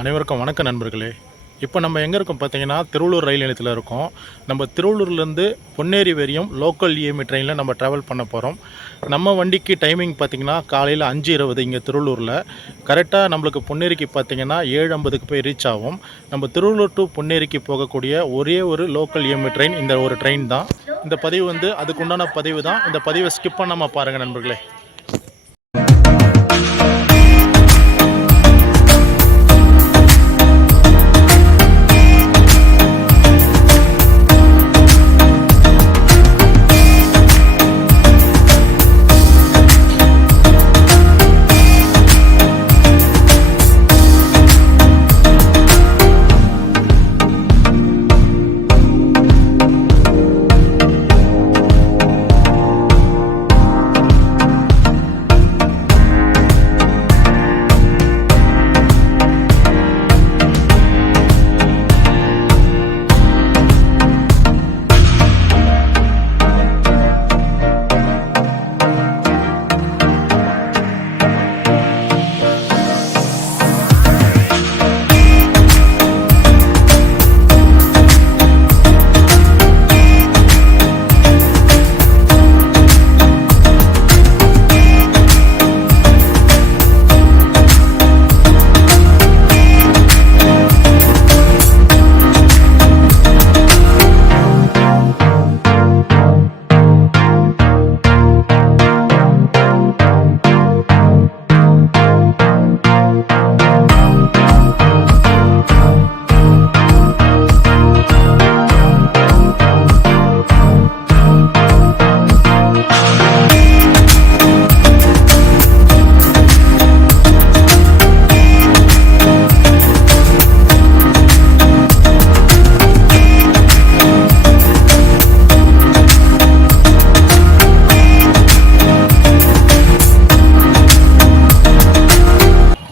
அனைவருக்கும் வணக்கம் நண்பர்களே. இப்போ நம்ம எங்கே இருக்கோம் பார்த்தீங்கன்னா, திருவள்ளூர் ரயில் நிலையத்தில் இருக்கோம். நம்ம திருவள்ளூர்லேருந்து பொன்னேரி வரையும் லோக்கல் இஎம்ஐ ட்ரெயினில் நம்ம ட்ராவல் பண்ண போகிறோம். நம்ம வண்டிக்கு டைமிங் பார்த்திங்கன்னா காலையில் 5:20 இங்கே திருவள்ளூரில். கரெக்டாக நம்மளுக்கு பொன்னேரிக்கு பார்த்திங்கன்னா 7:50க்கு போய் ரீச் ஆகும். நம்ம திருவள்ளூர் டு பொன்னேரிக்கு போகக்கூடிய ஒரே ஒரு லோக்கல் இஎம்ஐ ட்ரெயின் இந்த ஒரு ட்ரெயின் தான். இந்த பதிவு அதுக்குண்டான பதிவு தான். இந்த பதிவை ஸ்கிப் பண்ணாமல் பாருங்கள் நண்பர்களே.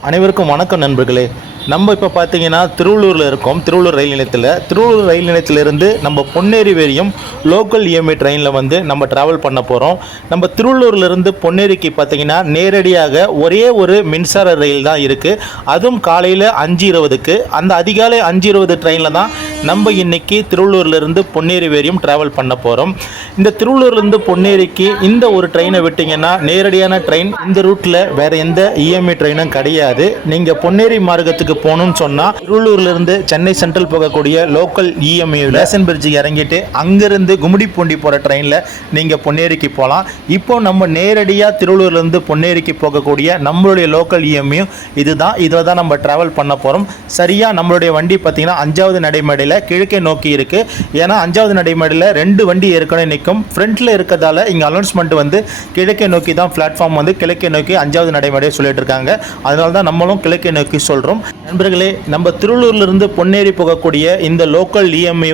அனைவருக்கும் வணக்கம் நண்பர்களே. நம்ம இப்போ பார்த்தீங்கன்னா திருவள்ளூரில் இருக்கோம். திருவள்ளூர் ரயில் நிலையத்தில். திருவள்ளூர் ரயில் நிலையத்திலிருந்து நம்ம பொன்னேரி வரையும் லோக்கல் இஎம்ஐ ட்ரெயினில் நம்ம ட்ராவல் பண்ண போகிறோம். நம்ம திருவள்ளூர்லேருந்து பொன்னேரிக்கு பார்த்தீங்கன்னா நேரடியாக ஒரே ஒரு மின்சார ரயில் தான் இருக்குது. அதுவும் காலையில் 5:20க்கு. அந்த அதிகாலை 5:20 ட்ரெயினில் தான் நம்ம இன்றைக்கி திருவள்ளூர்லேருந்து பொன்னேரி வரையும் ட்ராவல் பண்ண போகிறோம். இந்த திருவள்ளூர்லேருந்து பொன்னேரிக்கு இந்த ஒரு ட்ரெயினை விட்டிங்கன்னா நேரடியான ட்ரெயின் இந்த ரூட்டில் வேறு எந்த இஎம்ஐ ட்ரெயினும் கிடையாது. நீங்கள் பொன்னேரி மார்க்கத்துக்கு போகணும்னு சொன்னால் திருவள்ளூர்லேருந்து சென்னை சென்ட்ரல் போகக்கூடிய லோக்கல் இஎம்ஐ ரேஷன் பிரிட்ஜ் இறங்கிட்டு அங்கேருந்து கும்மிடிப்பூண்டி போகிற ட்ரெயினில் நீங்கள் பொன்னேரிக்கு போகலாம். இப்போ நம்ம நேரடியாக திருவள்ளூர்லேருந்து பொன்னேரிக்கு போகக்கூடிய நம்மளுடைய லோக்கல் இஎம்ஐயும் இதுதான். இதில் தான் நம்ம ட்ராவல் பண்ண போகிறோம். சரியாக நம்மளுடைய வண்டி பார்த்திங்கன்னா 5வது நடைமேடையில் கிழக்கே நோக்கி இருக்குது. ஏன்னா 5வது நடைமேடையில் 2 வண்டி ஏற்கனவே நிற்கும். ஃப்ரண்ட்டில் இருக்கிறதால இங்கே அனௌன்ஸ்மெண்ட் கிழக்கே நோக்கி தான் பிளாட்ஃபார்ம் கிழக்கே நோக்கி 5வது நடைமேடையை சொல்லிட்டு இருக்காங்க. அதனால தான் நம்மளும் கிழக்கே நோக்கி சொல்கிறோம். நண்பர்களே, நம்ம திருவள்ளூர்லேருந்து பொன்னேரி போகக்கூடிய இந்த லோக்கல் இஎம்ஐ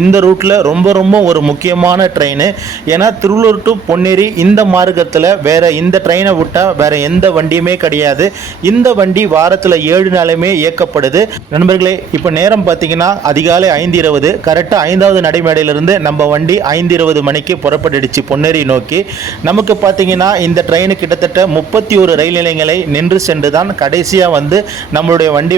இந்த ரூட்டில் ரொம்ப ரொம்ப ஒரு முக்கியமான ட்ரெயின். ஏன்னா திருவள்ளூர் டு பொன்னேரி இந்த மார்க்கத்தில் வேறு இந்த ட்ரெயினை விட்டால் வேறு எந்த வண்டியுமே கிடையாது. இந்த வண்டி வாரத்தில் 7 நாளுமே இயக்கப்படுது. நண்பர்களே, இப்போ நேரம் பார்த்தீங்கன்னா அதிகாலை 5:20. கரெக்டாக 5வது நடைமேடையிலிருந்து நம்ம வண்டி 5:20 மணிக்கு புறப்பட்டுடுச்சு பொன்னேரி நோக்கி. நமக்கு பார்த்தீங்கன்னா இந்த ட்ரெயின் கிட்டத்தட்ட 31 ரயில் நிலையங்களை நின்று சென்று தான் கடைசியாக நம்மளுடைய வண்டி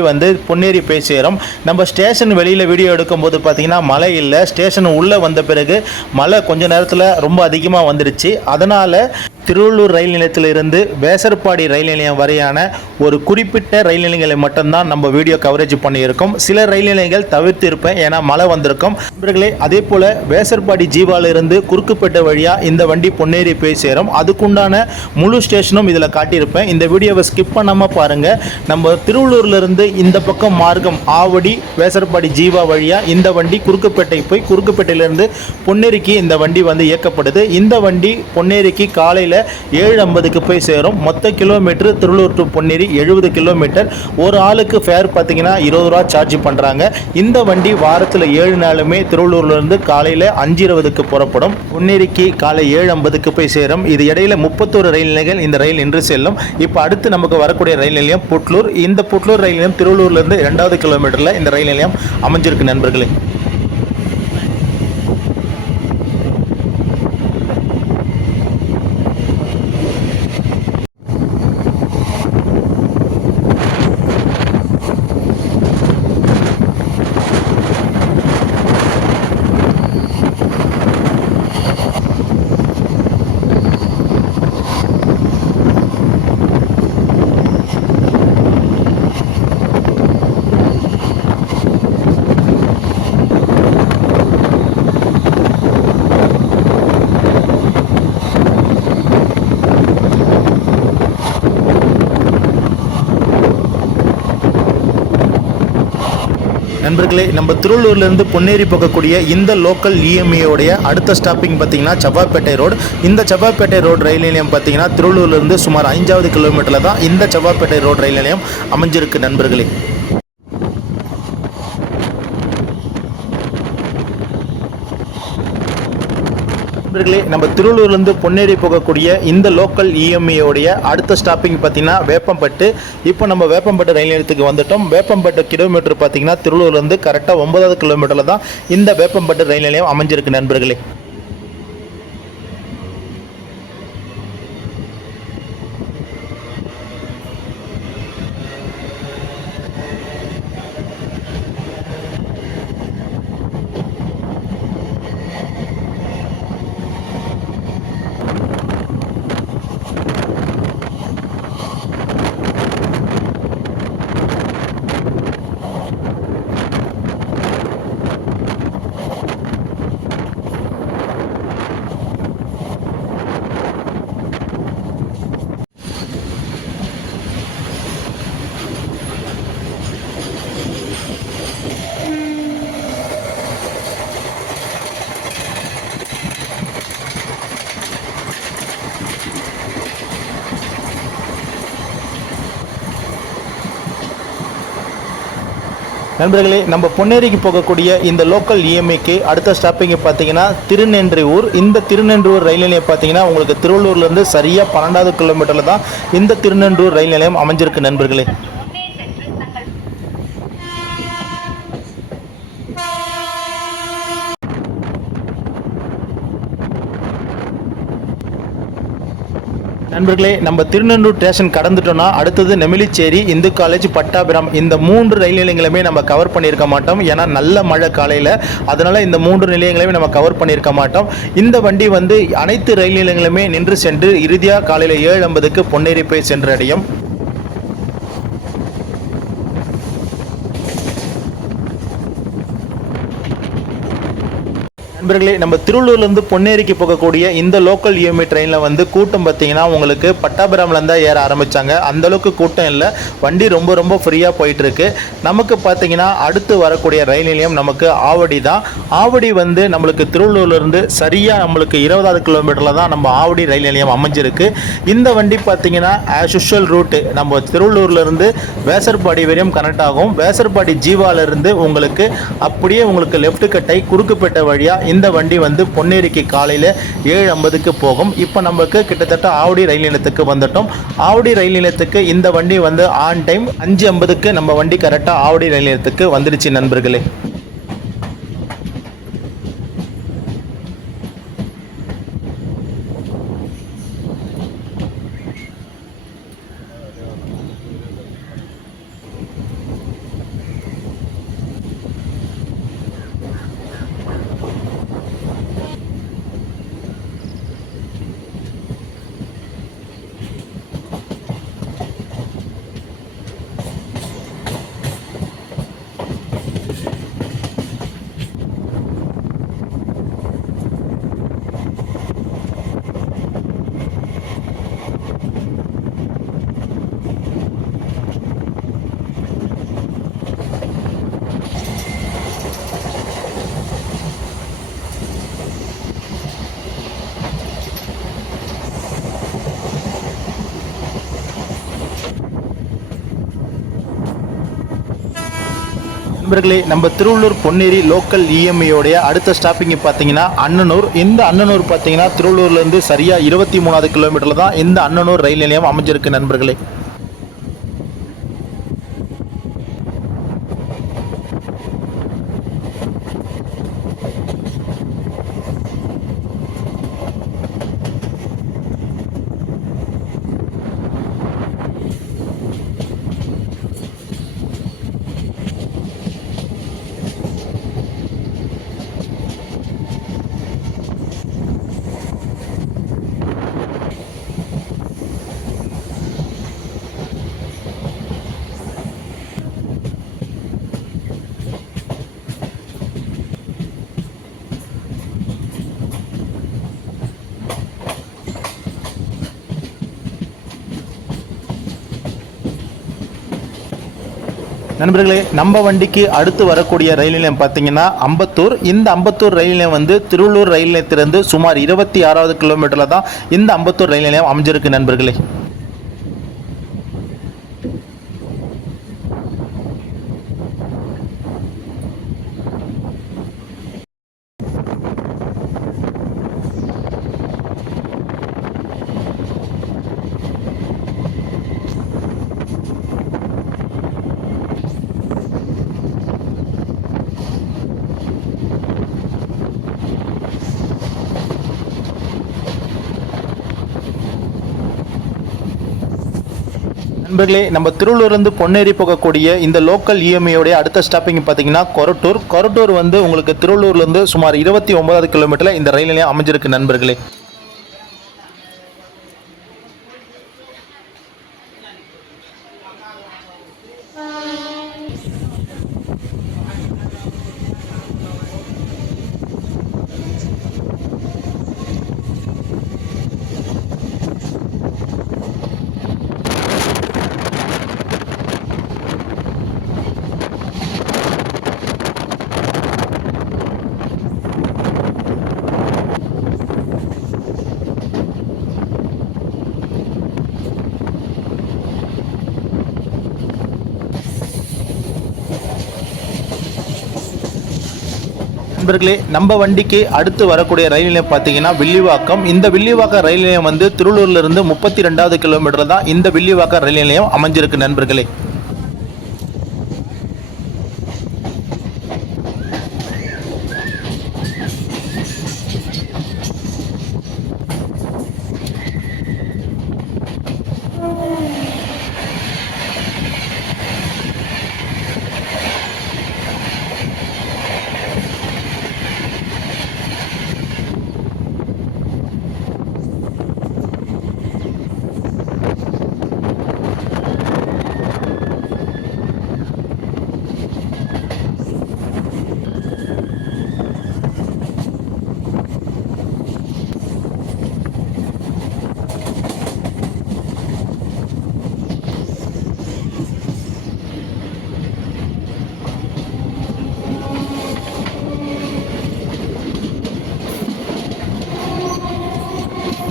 பொன்னேரி போய் சேரும். நம்ம ஸ்டேஷன் வெளியில் வீடியோ எடுக்கும்போது பார்த்தீங்கன்னா மழை இல்லை. ஸ்டேஷன் உள்ளே வந்த பிறகு மழை கொஞ்ச நேரத்தில் ரொம்ப அதிகமாக வந்துடுச்சு. அதனால் திருவள்ளூர் ரயில் நிலையத்திலிருந்து வேசர்பாடி ரயில் நிலையம் வரையான ஒரு குறிப்பிட்ட ரயில் நிலையங்களை மட்டும்தான் நம்ம வீடியோ கவரேஜ் பண்ணியிருக்கோம். சில ரயில் நிலையங்கள் தவிர்த்து இருப்பேன், ஏன்னா மழை வந்திருக்கும். நண்பர்களே, அதே போல் வேசர்பாடி ஜீவாலிருந்து குறுக்குப்பேட்டை வழியாக இந்த வண்டி பொன்னேரி போய் சேரும். அதுக்குண்டான முழு ஸ்டேஷனும் இதில் காட்டியிருப்பேன். இந்த வீடியோவை ஸ்கிப் பண்ணாமல் பாருங்கள். நம்ம திருவள்ளூர்லேருந்து இந்த பக்கம் மார்க்கம் ஆவடி வேசர்பாடி ஜீவா வழியாக இந்த வண்டி குறுக்குப்பேட்டை போய் குறுக்குப்பேட்டையிலேருந்து பொன்னேரிக்கு இந்த வண்டி இயக்கப்படுது. இந்த வண்டி பொன்னேரிக்கு காலையில் 7:50க்கு போய் சேரும். மொத்த kilometre Thiruvallur to Ponneri 70 kilometre. ஒரு ஆளுக்கு ஃபேர் பார்த்தீங்கன்னா 20 ரூபா சார்ஜ் பண்ணுறாங்க. இந்த வண்டி வாரத்தில் 7 நாளுமே திருவள்ளூர்லேருந்து காலையில் 5:20க்கு புறப்படும். பொன்னேரிக்கு காலை 7:50க்கு போய் சேரும். இது இடையில 31 ரயில் நிலையங்கள் இந்த ரயில் நின்று செல்லும். இப்போ அடுத்து நமக்கு வரக்கூடிய ரயில் நிலையம் புட்லூர். இந்த புட்லூர் ரயில் நிலையம் திருவள்ளூர்லேருந்து 2வது கிலோமீட்டரில் இந்த ரயில் நிலையம் அமைஞ்சிருக்கு நண்பர்களே. நண்பர்களே, நம்ம திருவள்ளூர்லேருந்து பொன்னேரி போகக்கூடிய இந்த லோக்கல் இஎம்ஐயோடைய அடுத்த ஸ்டாப்பிங் பார்த்தீங்கன்னா செவ்வாய்ப்பேட்டை ரோடு. இந்த செவ்வாய்ப்பேட்டை ரோடு ரயில் நிலையம் பார்த்தீங்கன்னா திருவள்ளூர்லேருந்து சுமார் 5வது கிலோமீட்டரில் தான் இந்த செவ்வாய்ப்பேட்டை ரோடு ரயில் நிலையம் அமைஞ்சிருக்கு நண்பர்களே. நண்பர்களே, நம்ம திருவள்ளூர்லேருந்து பொன்னேரி போகக்கூடிய இந்த லோக்கல் இஎம்ஐயோடைய அடுத்த ஸ்டாப்பிங் பார்த்தீங்கன்னா வேப்பம்பட்டு. இப்போ நம்ம வேப்பம்பட்டு ரயில் நிலையத்துக்கு வந்துட்டோம். வேப்பம்பட்டு கிலோமீட்டர் பார்த்தீங்கன்னா திருவள்ளூர்லேருந்து கரெக்டாக 9வது கிலோமீட்டரில் தான் இந்த வேப்பம்பட்டு ரயில் நிலையம் அமைஞ்சிருக்கு நண்பர்களே. நண்பர்களே, நம்ம பொன்னேரிக்கு போகக்கூடிய இந்த லோக்கல் இஎம்ஐக்கு அடுத்த ஸ்டாப்பிங் பார்த்தீங்கன்னா திருநென்றியூர். இந்த திருநென்றியூர் ரயில் நிலையம் பார்த்தீங்கன்னா உங்களுக்கு திருவள்ளூர்லேருந்து சரியாக 12வது கிலோமீட்டரில் தான் இந்த திருநென்றியூர் ரயில் நிலையம் அமைஞ்சிருக்கு நண்பர்களே. நண்பர்களே, நம்ம திருநெல்வேலி ஸ்டேஷன் கடந்துட்டோம்னா அடுத்தது நெமிலிச்சேரி, இந்து காலேஜ், பட்டாபிராம். இந்த 3 ரயில் நிலையங்களுமே நம்ம கவர் பண்ணியிருக்க மாட்டோம். ஏன்னா நல்ல மழை காலையில், அதனால் இந்த 3 நிலையங்களையுமே நம்ம கவர் பண்ணியிருக்க மாட்டோம். இந்த வண்டி வந்து அனைத்து ரயில் நிலையங்களுமே நின்று சென்று இறுதியாக காலையில் 7:50க்கு பொன்னேரி போய் சென்றடையும். நண்பர்களே, நம்ம திருவள்ளூர்லேருந்து பொன்னேரிக்கு போகக்கூடிய இந்த லோக்கல் இஎம்ஐ ட்ரெயினில் வந்து கூட்டம் பார்த்தீங்கன்னா உங்களுக்கு பட்டாபிராமில் தான் ஏற ஆரம்பித்தாங்க. அந்தளவுக்கு கூட்டம் இல்லை, வண்டி ரொம்ப ரொம்ப ஃப்ரீயாக போயிட்டுருக்கு. நமக்கு பார்த்தீங்கன்னா அடுத்து வரக்கூடிய ரயில் நிலையம் நமக்கு ஆவடி தான். ஆவடி வந்து நம்மளுக்கு திருவள்ளூர்லேருந்து சரியாக நம்மளுக்கு 20வது கிலோமீட்டரில் தான் நம்ம ஆவடி ரயில் நிலையம் அமைஞ்சிருக்கு. இந்த வண்டி பார்த்தீங்கன்னா ஆஸ் யூஷுவல் ரூட்டு நம்ம திருவள்ளூர்லேருந்து வேசர்பாடி வரையும் கனெக்ட் ஆகும். வேசர்பாடி ஜீவாவிலிருந்து உங்களுக்கு அப்படியே உங்களுக்கு லெஃப்ட் கட்டை குறுக்குப்பேட்டை வழியாக இந்த வண்டி வந்து பொன்னேரிக்கு காலையில் 7:50க்கு போகும். இப்போ நமக்கு கிட்டத்தட்ட ஆவடி ரயில் நிலையத்துக்கு வந்துட்டோம். ஆவடி ரயில் நிலையத்துக்கு இந்த வண்டி வந்து ஆன் டைம் 5:50க்கு நம்ம வண்டி கரெக்டாக ஆவடி ரயில் நிலையத்துக்கு வந்துடுச்சு நண்பர்களே. நண்பர்களே, நம்ம திருவள்ளூர் பொன்னேரி லோக்கல் இஎம்ஐயோடைய அடுத்த ஸ்டாப்பிங் பார்த்தீங்கன்னா அன்னனூர். இந்த அன்னனூர் பார்த்தீங்கன்னா திருவள்ளூர்லேருந்து சரியாக 23வது கிலோமீட்டரில் தான் இந்த அன்னனூர் ரயில் நிலையம் அமைஞ்சிருக்கு நண்பர்களே. நண்பர்களே, நம்ம வண்டிக்கு அடுத்து வரக்கூடிய ரயில் நிலையம் பார்த்தீங்கன்னா அம்பத்தூர். இந்த அம்பத்தூர் ரயில் நிலையம் வந்து திருவள்ளூர் ரயில் நிலையத்திலிருந்து சுமார் 26வது கிலோமீட்டரில் தான் இந்த அம்பத்தூர் ரயில் நிலையம் அமைஞ்சிருக்கு நண்பர்களே. நண்பர்களே, நம்ம திருவள்ளூர்லேருந்து பொன்னேரி போகக்கூடிய இந்த லோக்கல் இஎம்ஐயோடைய அடுத்த ஸ்டாப்பிங் பார்த்தீங்கன்னா கொரட்டூர். கொரட்டூர் வந்து உங்களுக்கு திருவள்ளூர்லேருந்து சுமார் 29வது கிலோமீட்டரில் இந்த ரயில் நிலையம் அமைஞ்சிருக்கு நண்பர்களே. நண்பர்களே, நம்ம வண்டிக்கு அடுத்து வரக்கூடிய ரயில் நிலையம் பார்த்தீங்கன்னா வில்லிவாக்கம். இந்த வில்லிவாக்கம் ரயில் நிலையம் வந்து திருவள்ளூர்லேருந்து 32வது கிலோமீட்டர் தான் இந்த வில்லிவாக்கம் ரயில் நிலையம் அமைஞ்சிருக்கு நண்பர்களே.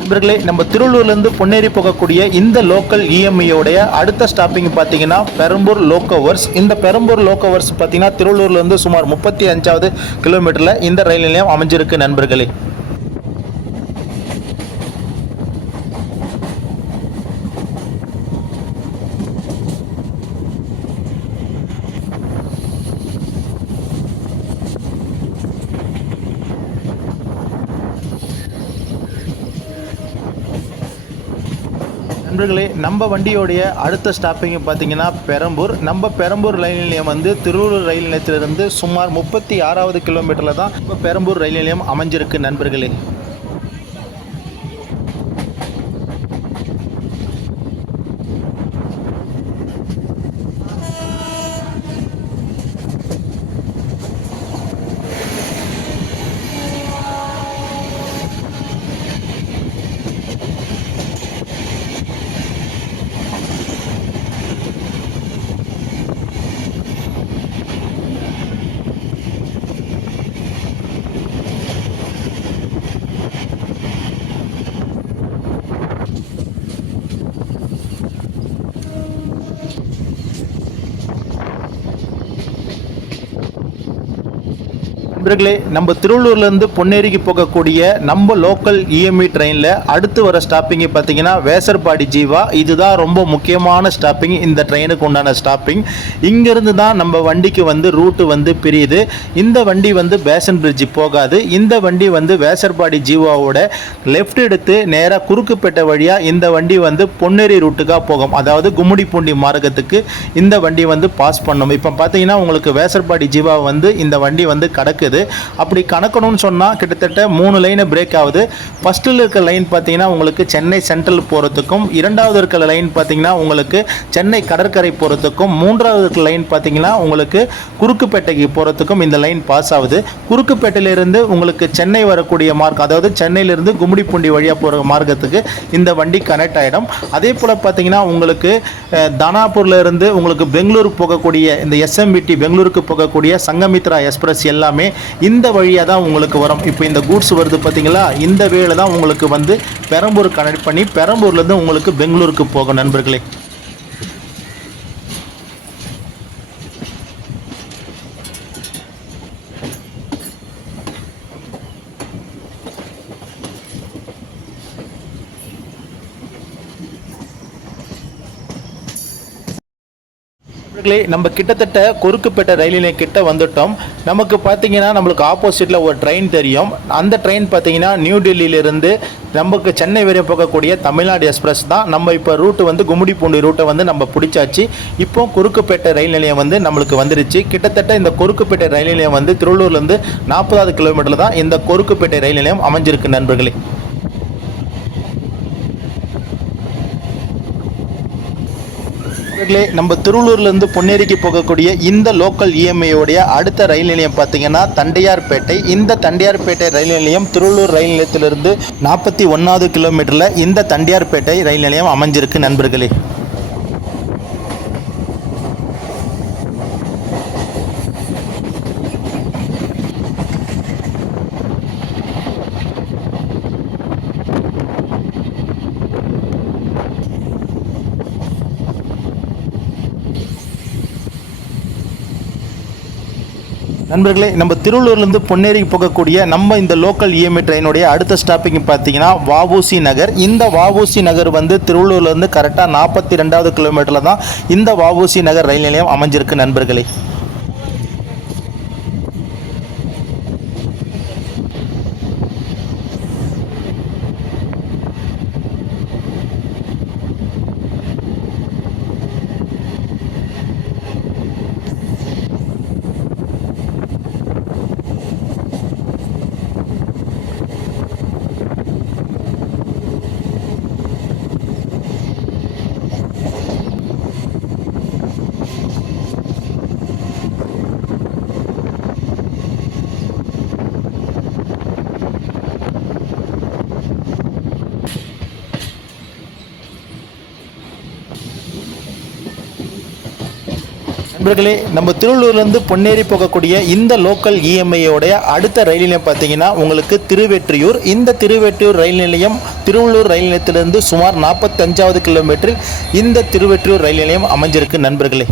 நண்பர்களே, நம்ம திருவள்ளூர்லேருந்து பொன்னேரி போகக்கூடிய இந்த லோக்கல் இஎம்ஐயோடைய அடுத்த ஸ்டாப்பிங் பார்த்தீங்கன்னா பெரம்பூர் லோக்கோவர்ஸ். இந்த பெரம்பூர் லோக்கோவர்ஸ் பார்த்தீங்கன்னா திருவள்ளூர்லேருந்து சுமார் 35வது கிலோமீட்டரில் இந்த ரயில் நிலையம் அமைஞ்சிருக்கு நண்பர்களே. நண்பர்களே, நம்ம வண்டியோடைய அடுத்த ஸ்டாப்பிங் பார்த்தீங்கன்னா பெரம்பூர். நம்ம பெரம்பூர் ரயில் நிலையம் வந்து திருவள்ளூர் ரயில் நிலையத்திலிருந்து சுமார் 36வது கிலோமீட்டரில் தான் இப்போ பெரம்பூர் ரயில் நிலையம் அமைஞ்சிருக்கு நண்பர்களே. நண்பர்களே, நம்ம திருவள்ளூர்லேருந்து பொன்னேரிக்கு போகக்கூடிய நம்ம லோக்கல் இஎம்ஐ ட்ரெயினில் அடுத்து வர ஸ்டாப்பிங்கு பார்த்தீங்கன்னா வேசர்பாடி ஜீவா. இதுதான் ரொம்ப முக்கியமான ஸ்டாப்பிங், இந்த ட்ரெயினுக்கு உண்டான ஸ்டாப்பிங். இங்கேருந்து தான் நம்ம வண்டிக்கு வந்து ரூட்டு வந்து பிரியுது. இந்த வண்டி வந்து பேசன் பிரிட்ஜ் போகாது. இந்த வண்டி வந்து வேசர்பாடி ஜீவாவோட லெஃப்ட் எடுத்து நேராக குறுக்குப்பேட்டை வழியாக இந்த வண்டி வந்து பொன்னேரி ரூட்டுக்காக போகும். அதாவது கும்மிடிப்பூண்டி மார்க்கத்துக்கு இந்த வண்டி வந்து பாஸ் பண்ணும். இப்போ பார்த்தீங்கன்னா உங்களுக்கு வேசர்பாடி ஜீவா வந்து இந்த வண்டி வந்து கடக்குது. இருக்குது. அப்படி கணக்கணும்னு சொன்னால் கிட்டத்தட்ட 3 லைனை பிரேக் ஆகுது. ஃபஸ்ட்டில் இருக்க லைன் பார்த்தீங்கன்னா உங்களுக்கு சென்னை சென்ட்ரல் போகிறதுக்கும், இரண்டாவது இருக்கிற லைன் பார்த்தீங்கன்னா உங்களுக்கு சென்னை கடற்கரை போகிறதுக்கும், மூன்றாவது இருக்கிற லைன் பார்த்தீங்கன்னா உங்களுக்கு குறுக்குப்பேட்டைக்கு போகிறதுக்கும் இந்த லைன் பாஸ் ஆகுது. குறுக்குப்பேட்டையிலிருந்து உங்களுக்கு சென்னை வரக்கூடிய மார்க், அதாவது சென்னையிலிருந்து கும்மிடிப்பூண்டி வழியாக போகிற மார்க்கத்துக்கு இந்த வண்டி கனெக்ட் ஆகிடும். அதே போல் பார்த்தீங்கன்னா உங்களுக்கு தானாப்பூரில் இருந்து உங்களுக்கு பெங்களூர் போகக்கூடிய இந்த எஸ்எம்பிடி பெங்களூருக்கு போகக்கூடிய சங்கமித்ரா எக்ஸ்பிரஸ் எல்லாமே இந்த வழியாக தான் உங்களுக்கு வரும். இப்போ இந்த கூட்ஸ் வருது பார்த்தீங்களா, இந்த வேளை தான் உங்களுக்கு வந்து பெரம்பூர் கனெக்ட் பண்ணி பெரம்பூர்லேருந்து உங்களுக்கு பெங்களூருக்கு போகும் நண்பர்களே. நம்ம கிட்டத்தட்ட குறுக்குப்பேட்டை ரயில் நிலையம் கிட்ட வந்துட்டோம். நமக்கு பார்த்தீங்கன்னா நம்மளுக்கு ஆப்போசிட்டில் ஒரு ட்ரெயின் தெரியும். அந்த ட்ரெயின் பார்த்தீங்கன்னா நியூ டெல்லியிலிருந்து நமக்கு சென்னை வரையும் போகக்கூடிய தமிழ்நாடு எக்ஸ்பிரஸ் தான். நம்ம இப்போ ரூட்டு வந்து கும்மிடிப்பூண்டி ரூட்டை வந்து நம்ம பிடிச்சாச்சு. இப்போ குறுக்குப்பேட்டை ரயில் நிலையம் வந்து நம்மளுக்கு வந்துருச்சு. கிட்டத்தட்ட இந்த குறுக்குப்பேட்டை ரயில் நிலையம் வந்து திருவள்ளூர்லேருந்து 40வது கிலோமீட்டரில் தான் இந்த குறுக்குப்பேட்டை ரயில் நிலையம் அமைஞ்சிருக்கு நண்பர்களே. நம்ம திருவள்ளூர்லேருந்து பொன்னேரிக்கு போகக்கூடிய இந்த லோக்கல் இஎம்ஐயோடைய அடுத்த ரயில் நிலையம் பார்த்தீங்கன்னா தண்டையார்பேட்டை. இந்த தண்டையார்பேட்டை ரயில் நிலையம் திருவள்ளூர் ரயில் நிலையத்திலிருந்து 41வது கிலோமீட்டரில் இந்த தண்டையார்பேட்டை ரயில் நிலையம் அமைஞ்சிருக்கு நண்பர்களே. நண்பர்களே, நம்ம திருவள்ளூர்லேருந்து பொன்னேரிக்கு போகக்கூடிய நம்ம இந்த லோக்கல் இஎம்ஐ ட்ரெயினுடைய அடுத்த ஸ்டாப்பிங் பார்த்தீங்கன்னா வஉசி நகர். இந்த வஉசி நகர் வந்து திருவள்ளூர்லேருந்து கரெக்டாக 42வது கிலோமீட்டரில் தான் இந்த வஉசி நகர் ரயில் நிலையம் அமைஞ்சிருக்கு நண்பர்களே. நண்பர்களே, நம்ம திருவள்ளூர்லேருந்து பொன்னேரி போகக்கூடிய இந்த லோக்கல் இஎம்ஐயோடைய அடுத்த ரயில் நிலையம் பார்த்தீங்கன்னா உங்களுக்கு திருவெற்றியூர். இந்த திருவெற்றியூர் ரயில் நிலையம் திருவள்ளூர் ரயில் நிலையத்திலிருந்து சுமார் 45வது கிலோமீட்டரில் இந்த திருவெற்றியூர் ரயில் நிலையம் அமைஞ்சிருக்கு நண்பர்களே.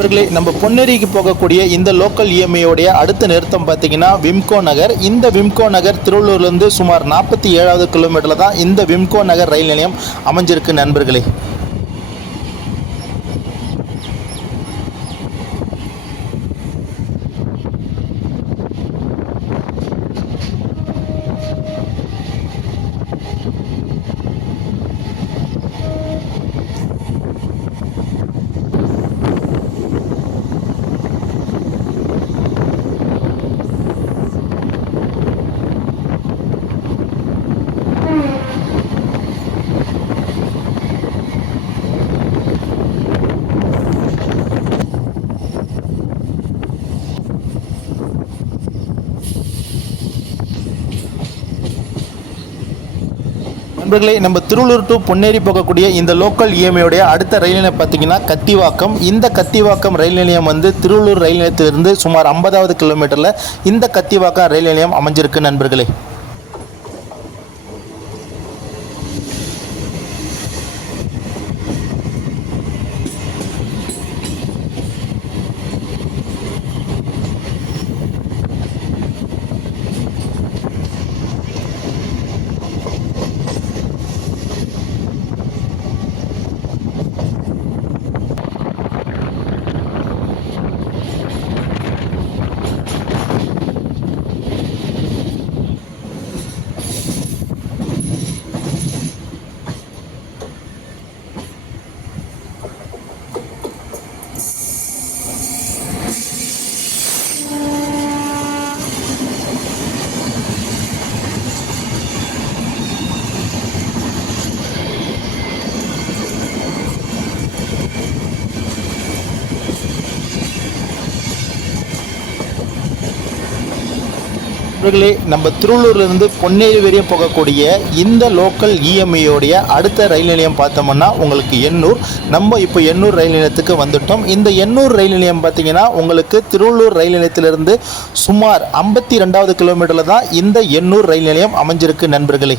இவர்களே, நம்ம பொன்னேரிக்கு போகக்கூடிய இந்த லோக்கல் இஎம்ஐயோடைய அடுத்த நிறுத்தம் பார்த்தீங்கன்னா விம்கோ நகர். இந்த விம்கோ நகர் திருவள்ளூர்லேருந்து சுமார் 47வது கிலோமீட்டரில் தான் இந்த விம்கோ நகர் ரயில் நிலையம் அமைஞ்சிருக்கு நண்பர்களே. நண்பர்களே, நம்ம திருவள்ளூர் டு பொன்னேரி போகக்கூடிய இந்த லோக்கல் இஎம்ஐயோடைய அடுத்த ரயில் நிலையம் பார்த்தீங்கன்னா கத்திவாக்கம். இந்த கத்திவாக்கம் ரயில் நிலையம் வந்து திருவள்ளூர் ரயில் நிலையத்திலிருந்து சுமார் 50வது கிலோமீட்டரில் இந்த கத்திவாக்கம் ரயில் நிலையம் அமைஞ்சிருக்கு நண்பர்களே. நண்பர்களே, நம்ம திருவள்ளூர்லேருந்து பொன்னேரி வரையும் போகக்கூடிய இந்த லோக்கல் இஎம்ஐயோடைய அடுத்த ரயில் நிலையம் பார்த்தோம்னா உங்களுக்கு எண்ணூர். நம்ம இப்போ எண்ணூர் ரயில் நிலையத்துக்கு வந்துட்டோம். இந்த எண்ணூர் ரயில் நிலையம் பார்த்தீங்கன்னா உங்களுக்கு திருவள்ளூர் ரயில் நிலையத்திலிருந்து சுமார் 52வது கிலோமீட்டரில் தான் இந்த எண்ணூர் ரயில் நிலையம் அமைஞ்சிருக்கு நண்பர்களே.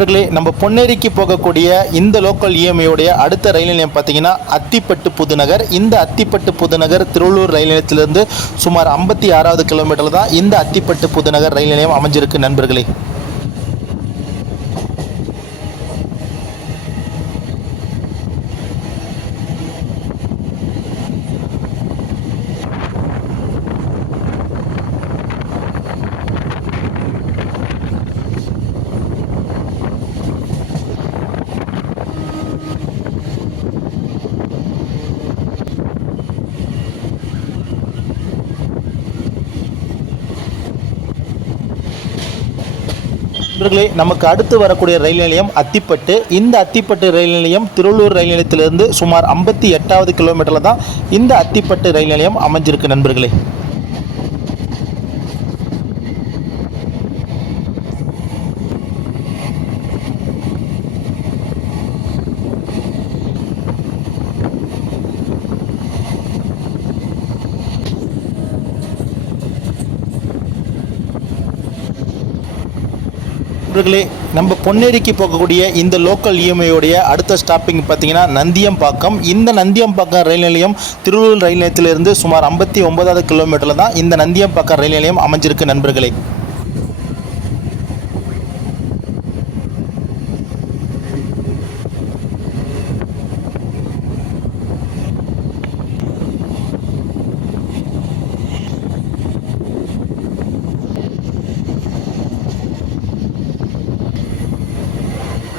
நண்பர்களே, நம்ம பொன்னேரிக்கு போகக்கூடிய இந்த லோக்கல் இஎம்ஐயோடைய அடுத்த ரயில் நிலையம் பார்த்தீங்கன்னா அத்திப்பட்டு புதுநகர். இந்த அத்திப்பட்டு புதுநகர் திருவள்ளூர் ரயில் நிலையத்திலிருந்து சுமார் 56வது கிலோமீட்டரில் தான் இந்த அத்திப்பட்டு புதுநகர் ரயில் நிலையம் அமைஞ்சிருக்கு நண்பர்களே. நண்பர்களே, நமக்கு அடுத்து வரக்கூடிய ரயில் நிலையம் அத்திப்பட்டு. இந்த அத்திப்பட்டு ரயில் நிலையம் திருவள்ளூர் ரயில் நிலையத்திலிருந்து சுமார் 58வது கிலோமீட்டரில் தான் இந்த அத்திப்பட்டு ரயில் நிலையம் அமைஞ்சிருக்கு நண்பர்களே. நண்பர்களே, நம்ம பொன்னேரிக்கு போகக்கூடிய இந்த லோக்கல் இஎம்ஐயோடைய அடுத்த ஸ்டாப்பிங் பார்த்தீங்கன்னா நந்தியம்பாக்கம். இந்த நந்தியம்பாக்கம் ரயில் நிலையம் திருவள்ளூர் ரயில் நிலையத்திலிருந்து சுமார் 59வது கிலோமீட்டரில் தான் இந்த நந்தியம்பாக்கம் ரயில் நிலையம் அமைஞ்சிருக்கு நண்பர்களே.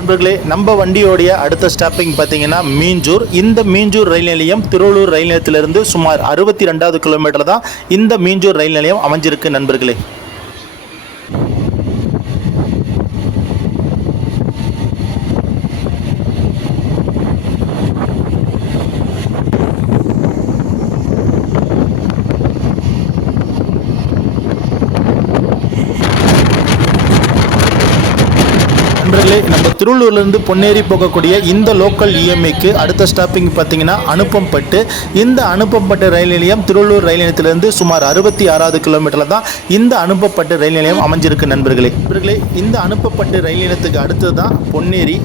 நண்பர்களே, நம்ம வண்டியோடைய அடுத்த ஸ்டாப்பிங் பார்த்தீங்கன்னா மீஞ்சூர். இந்த மீஞ்சூர் ரயில் நிலையம் திருவள்ளூர் ரயில் நிலையத்திலிருந்து சுமார் 62வது கிலோமீட்டர் தான் இந்த மீஞ்சூர் ரயில் நிலையம் அமைஞ்சிருக்கு நண்பர்களே. நண்பர்களே, நம்ம திருவள்ளூர்லேருந்து பொன்னேரி போகக்கூடிய இந்த லோக்கல் இஎம்ஐக்கு அடுத்த ஸ்டாப்பிங் பார்த்தீங்கன்னா அனுப்பம்பட்டு. இந்த அனுப்பம்பட்டு ரயில் நிலையம் திருவள்ளூர் ரயில் நிலையத்திலிருந்து சுமார் 66வது கிலோமீட்டரில் தான் இந்த அனுப்பப்பட்டு ரயில் நிலையம் அமைஞ்சிருக்கு நண்பர்களே. இந்த அனுப்பப்பட்டு ரயில் நிலையத்துக்கு அடுத்தது தான் பொன்னேரி.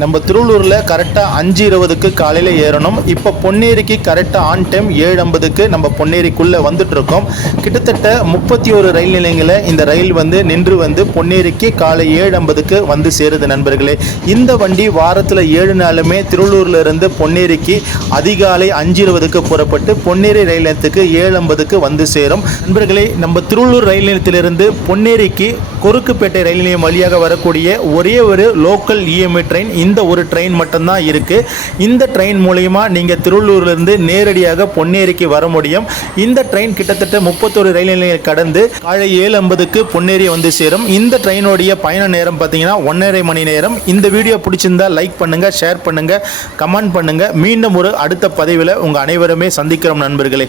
நம்ம திருவள்ளூரில் கரெக்டாக 5:20க்கு காலையில் ஏறணும். இப்போ பொன்னேரிக்கு கரெக்டாக ஆன் டைம் 7:50க்கு நம்ம பொன்னேரிக்குள்ளே வந்துட்டுருக்கோம். கிட்டத்தட்ட 31 ரயில் நிலையங்களை இந்த ரயில் நின்று பொன்னேரிக்கு காலை 7:50க்கு வந்து சேருது நண்பர்களே. இந்த வண்டி வாரத்தில் 7 நாளுமே திருவள்ளூரில் இருந்து பொன்னேரிக்கு அதிகாலை 5:20க்கு புறப்பட்டு பொன்னேரி ரயில் நிலையத்துக்கு 7:50க்கு வந்து சேரும் நண்பர்களே. நம்ம திருவள்ளூர் ரயில் நிலையத்திலிருந்து பொன்னேரிக்கு கொருக்குப்பேட்டை ரயில் நிலையம் வழியாக வரக்கூடிய ஒரே ஒரு லோக்கல் இஎம்ஐ ட்ரெயின் இந்த ஒரு ட்ரெயின் மட்டும்தான் இருக்குது. இந்த ட்ரெயின் மூலமா நீங்கள் திருவள்ளூர்லேருந்து நேரடியாக பொன்னேரிக்கு வர முடியும். இந்த ட்ரெயின் கிட்டத்தட்ட 31 ரயில் நிலையம் கடந்து காலை 7:50க்கு பொன்னேரி வந்து சேரும். இந்த ட்ரெயினுடைய பயண நேரம் பார்த்தீங்கன்னா 1.5 மணி நேரம். இந்த வீடியோ பிடிச்சிருந்தா லைக் பண்ணுங்கள், ஷேர் பண்ணுங்கள், கமெண்ட் பண்ணுங்கள். மீண்டும் ஒரு அடுத்த பதிவில் உங்கள் அனைவருமே சந்திக்கிறோம் நண்பர்களே.